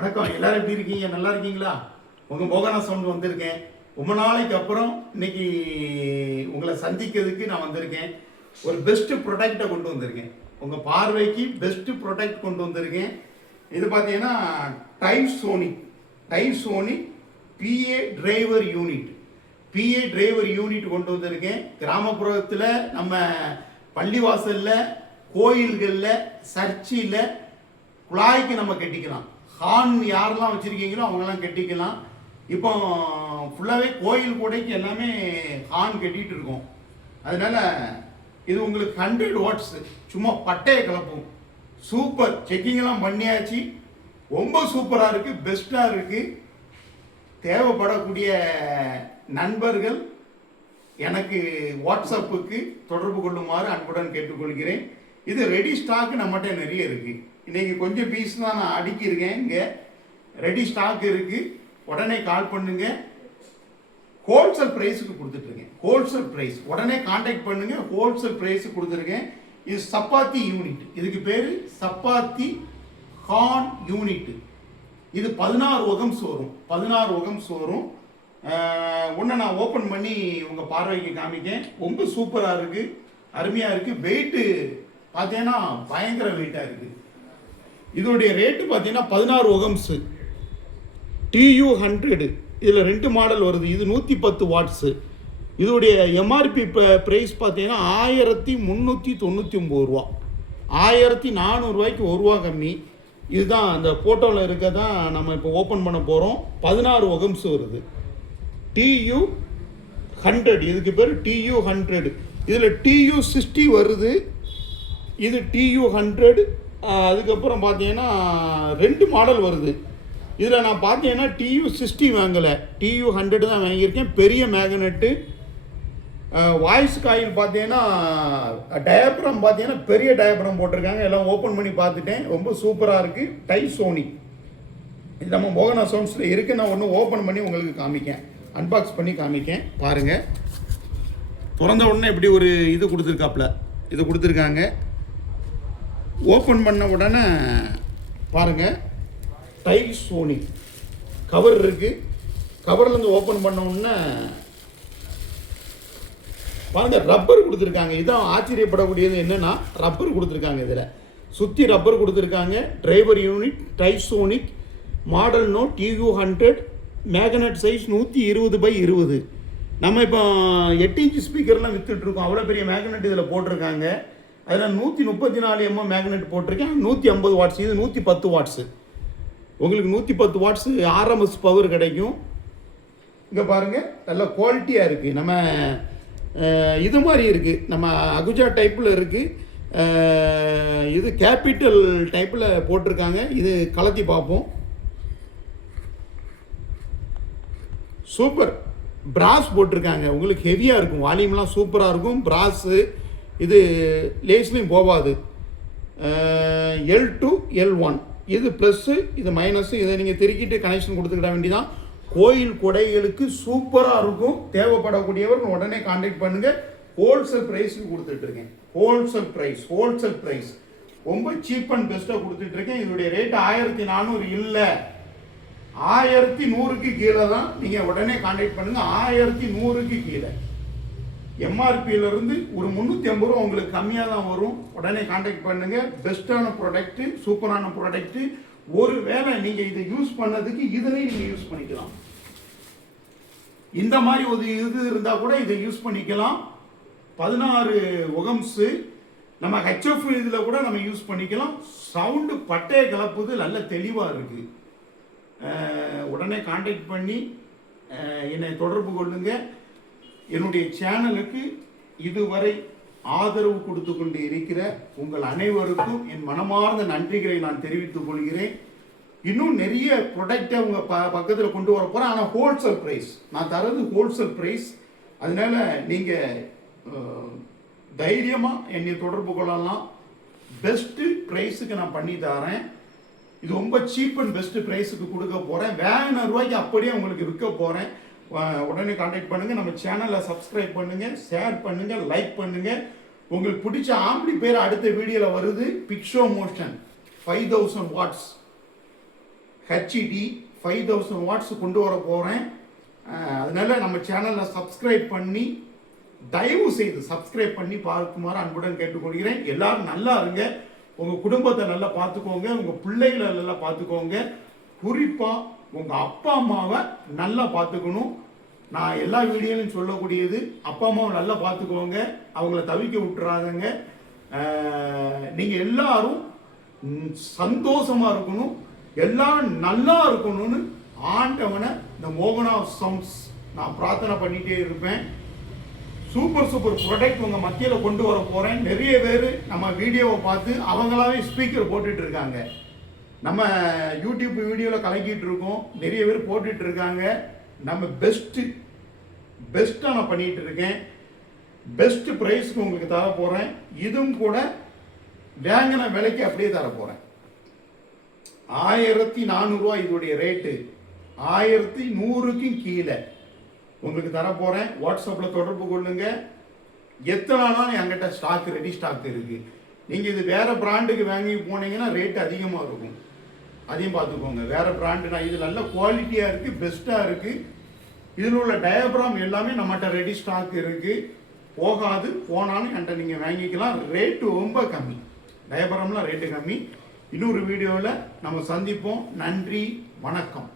வணக்கம். எல்லாரும் எப்படி இருக்கீங்க? நல்லா இருக்கீங்களா? உங்க மோகனா சவுண்ட் வந்திருக்கேன். ரொம்ப நாளைக்கு அப்புறம் இன்னைக்கு உங்களை சந்திக்கிறதுக்கு நான் வந்திருக்கேன். ஒரு பெஸ்ட் ப்ராடக்டை கொண்டு வந்திருக்கேன். உங்க பார்வைக்கு பெஸ்ட் ப்ராடக்ட் கொண்டு வந்திருக்கேன். இது பார்த்தீங்கன்னா டைசோனிக் பிஏ டிரைவர் யூனிட் கொண்டு வந்திருக்கேன். கிராமப்புறத்தில் நம்ம பள்ளிவாசலில், கோயில்களில், சர்ச்சில் குழாய்க்கு நம்ம கட்டிக்கலாம். ஹார்ன் யாரெல்லாம் வச்சுருக்கீங்களோ அவங்கெல்லாம் கட்டிக்கலாம். இப்போ ஃபுல்லாகவே கோயில் கூடைக்கு எல்லாமே ஹார்ன் கட்டிகிட்டு இருக்கோம். அதனால் இது உங்களுக்கு 100 வாட்ஸ், சும்மா பட்டையை கலப்பும். சூப்பர். செக்கிங்லாம் பண்ணியாச்சு. ரொம்ப சூப்பராக இருக்குது, பெஸ்ட்டாக இருக்குது. தேவைப்படக்கூடிய நண்பர்கள் எனக்கு வாட்ஸ்அப்புக்கு தொடர்பு கொள்ளுமாறு அன்புடன் கேட்டுக்கொள்கிறேன். இது ரெடி ஸ்டாக் நம்மகிட்ட நிறைய இருக்குது. இன்றைக்கி கொஞ்சம் பீஸ் தான் நான் அடுக்கியிருக்கேன். இங்கே ரெடி ஸ்டாக் இருக்குது. உடனே கால் பண்ணுங்க. ஹோல்சேல் ப்ரைஸுக்கு கொடுத்துட்ருக்கேன். ஹோல்சேல் ப்ரைஸ் உடனே கான்டாக்ட் பண்ணுங்க. ஹோல்சேல் ப்ரைஸுக்கு கொடுத்துருக்கேன். இது சப்பாத்தி யூனிட். இதுக்கு பேர் சப்பாத்தி ஹார்ன் யூனிட். இது 16 வகம்ஸ் வரும். ஒன்று நான் ஓப்பன் பண்ணி உங்கள் பார்வைக்கு காமிக்கேன். ரொம்ப சூப்பராக இருக்குது, அருமையாக இருக்குது. வெயிட்டு பார்த்தீங்கன்னா பயங்கர வெயிட்டாக இருக்குது. இதோடைய ரேட்டு பார்த்தீங்கன்னா 16 வகம்ஸு TU100. இதில் 2 மாடல் வருது. இது 110 வாட்ஸு. இதோடைய எம்ஆர்பி ப்ரைஸ் பார்த்தீங்கன்னா 1399 ரூபா. 1400 ரூபாய்க்கு 1 ரூபா கம்மி. இதுதான் அந்த ஃபோட்டோவில் இருக்க தான் நம்ம இப்போ ஓப்பன் பண்ண போகிறோம். 16 வகம்ஸ் வருது. TU100. இதுக்கு பேர் TU100. இதில் TU60 வருது. இது TU100. அதுக்கப்புறம் பார்த்தீங்கன்னா 2 மாடல் வருது. இதில் நான் பார்த்தீங்கன்னா TU60 வாங்கலை, TU100 தான் வாங்கியிருக்கேன். பெரிய மேக்னெட்டு. வாய்ஸ் காயில் பார்த்தீங்கன்னா டயப்ரம் பார்த்தீங்கன்னா பெரிய டயப்ரம் போட்டிருக்காங்க. எல்லாம் ஓப்பன் பண்ணி பார்த்துட்டேன். ரொம்ப சூப்பராக இருக்குது. டைசோனிக். இது நம்ம மோகனா சவுண்ட்ஸில் இருக்குது. நான் ஒன்று ஓப்பன் பண்ணி உங்களுக்கு காமிக்கேன், அன்பாக்ஸ் பண்ணி காமிக்கேன். பாருங்கள். திறந்த உடனே இப்படி ஒரு இது கொடுத்துருக்காங்க. ஓப்பன் பண்ண உடனே பாருங்கள், டைசோனிக் கவர் இருக்குது. கவர்லேருந்து ஓப்பன் பண்ண உடனே பாருங்கள், ரப்பர் கொடுத்துருக்காங்க. இதுதான் ஆச்சரியப்படக்கூடியது. என்னென்னா ரப்பர் கொடுத்துருக்காங்க. இதில் சுற்றி ரப்பர் கொடுத்துருக்காங்க. டிரைவர் யூனிட் டைசோனிக் model no TU100. Magnet size 120x20. நம்ம இப்போ 8 இன்ச் ஸ்பீக்கர்லாம் விற்றுட்ருக்கோம். அவ்வளோ பெரிய மேக்னெட் இதில் போட்டிருக்காங்க. அதில் 134 mm மேக்னெட் போட்டிருக்கேன். 150 வாட்ஸ். இது 110 வாட்ஸு. உங்களுக்கு 110 வாட்ஸ் RMS பவர் கிடைக்கும். இங்கே பாருங்கள், நல்ல குவாலிட்டியாக இருக்குது. நம்ம இது மாதிரி இருக்குது. நம்ம அகுஜா டைப்பில் இருக்குது. இது கேபிட்டல் டைப்பில் போட்டிருக்காங்க. இது கலத்தி பார்ப்போம். சூப்பர். பிராஸ் போட்டிருக்காங்க. உங்களுக்கு ஹெவியாக இருக்கும். வால்யூம்லாம் சூப்பராக இருக்கும். பிராஸு இது லேஸ்லையும் போகாது. L2 L1. இது ப்ளஸ்ஸு, இது மைனஸு. இதை நீங்கள் திருக்கிட்டு கனெக்ஷன் கொடுத்துக்கிட வேண்டியதான். கோயில் கொடைகளுக்கு சூப்பராக இருக்கும். தேவைப்படக்கூடியவர் உடனே கான்டாக்ட் பண்ணுங்கள். ஹோல்சேல் ப்ரைஸுக்கு கொடுத்துட்ருக்கேன். ஹோல்சேல் ப்ரைஸ் ரொம்ப சீப் அண்ட் பெஸ்ட்டாக கொடுத்துட்ருக்கேன். இதோடைய ரேட்டு 1400 இல்லை, 1100க்கு கீழே தான். நீங்கள் உடனே கான்டாக்ட் பண்ணுங்கள். 1100க்கு கீழே. எம்ஆர்பியிலேருந்து ஒரு 350 ரூபா உங்களுக்கு கம்மியாக தான் வரும். உடனே கான்டாக்ட் பண்ணுங்கள். பெஸ்ட்டான ப்ராடக்ட்டு, சூப்பரான ப்ராடக்ட்டு. ஒரு வேளை நீங்கள் இதை யூஸ் பண்ணதுக்கு இதனை நீங்கள் யூஸ் பண்ணிக்கலாம். இந்த மாதிரி ஒரு இது இருந்தால் கூட இதை யூஸ் பண்ணிக்கலாம். 16 வகம்ஸு. நம்ம HF இதில் கூட நம்ம யூஸ் பண்ணிக்கலாம். சவுண்டு பட்டையை கலப்புது, நல்ல தெளிவாக இருக்குது. உடனே கான்டாக்ட் பண்ணி என்னை தொடர்பு கொள்ளுங்க. என்னுடைய சேனலுக்கு இதுவரை ஆதரவு கொடுத்து கொண்டு இருக்கிற உங்கள் அனைவருக்கும் என் மனமார்ந்த நன்றிகளை நான் தெரிவித்துக் கொள்கிறேன். இன்னும் நிறைய ப்ராடக்டை உங்கள் பக்கத்தில் கொண்டு வர போகிறேன். ஆனால் ஹோல்சேல் ப்ரைஸ் நான் தரது ஹோல்சேல் ப்ரைஸ். அதனால் நீங்கள் தைரியமாக என்னை தொடர்பு கொள்ளலாம். பெஸ்ட்டு ப்ரைஸுக்கு நான் பண்ணி தரேன். இது ரொம்ப சீப் அண்ட் பெஸ்ட்டு ப்ரைஸுக்கு கொடுக்க போகிறேன். வேற ரூபாய்க்கு அப்படியே உங்களுக்கு விற்க போகிறேன். உடனே கான்டாக்ட் பண்ணுங்கள். நம்ம சேனலை சப்ஸ்கிரைப் பண்ணுங்கள், ஷேர் பண்ணுங்கள், லைக் பண்ணுங்கள். உங்களுக்கு பிடிச்ச ஆம்பிளி பேர் அடுத்த வீடியோவில் வருது. பிக்ஷோ மோஷன் 5000 வாட்ஸ் ஹெச்டி 5000 வாட்ஸ் கொண்டு வர போகிறேன். அதனால நம்ம சேனலில் சப்ஸ்கிரைப் பண்ணி தயவு செய்து சப்ஸ்கிரைப் பண்ணி பார்க்குமாறு அன்புடன் கேட்டுக்கொள்கிறேன். எல்லாரும் நல்லா இருங்க, உங்கள் குடும்பத்தை நல்லா பார்த்துக்கோங்க, உங்கள் பிள்ளைகளை நல்லா பார்த்துக்கோங்க, குறிப்பாக உங்கள் அப்பா அம்மாவை நல்லா பார்த்துக்கணும். நான் எல்லா வீடியோலையும் சொல்லக்கூடியது அப்பா அம்மாவை நல்லா பார்த்துக்கோங்க, அவங்கள தவிக்க விட்டுறாதங்க. நீங்கள் எல்லாரும் சந்தோஷமாக இருக்கணும், எல்லாரும் நல்லா இருக்கணும்னு ஆண்டவனை இந்த மோகனா சவுண்ட்ஸ் நான் பிரார்த்தனை பண்ணிகிட்டே இருப்பேன். சூப்பர் ப்ராடக்ட் உங்கள் மத்தியில் கொண்டு வர போகிறேன். நிறைய பேர் நம்ம வீடியோவை பார்த்து அவங்களாவே ஸ்பீக்கர் போட்டுட்டு இருக்காங்க. நம்ம யூடியூப் வீடியோவில் கலக்கிட்டு இருக்கோம், நிறைய பேர் போட்டுட்டு இருக்காங்க. நம்ம பெஸ்ட்டாக நான் பண்ணிகிட்டு இருக்கேன். பெஸ்ட் ப்ரைஸ்க்கு உங்களுக்கு தர போகிறேன். இதுவும் கூட வாங்கின விலைக்கு அப்படியே தர போகிறேன். 1400 இதோடைய ரேட்டு, 1100க்கும் கீழே உங்களுக்கு தர போகிறேன். வாட்ஸ்அப்பில் தொடர்பு கொள்ளுங்க. எத்தனை நாள் என்கிட்ட ஸ்டாக் ரெடி ஸ்டாக் இருக்குது. நீங்கள் இது வேறு பிராண்டுக்கு வாங்கி போனீங்கன்னா ரேட் அதிகமாக இருக்கும், அதையும் பார்த்துக்கோங்க. வேறு பிராண்டுனா இது நல்ல குவாலிட்டியாக இருக்குது, பெஸ்ட்டாக இருக்குது. இதில் உள்ள டயப்ராம் எல்லாமே நம்மகிட்ட ரெடி ஸ்டாக் இருக்குது, போகாது. போனாலும் என்கிட்ட நீங்கள் வாங்கிக்கலாம். ரேட்டு ரொம்ப கம்மி, டயப்ராம்லாம் ரேட்டு கம்மி. இன்னொரு வீடியோவில் நம்ம சந்திப்போம். நன்றி, வணக்கம்.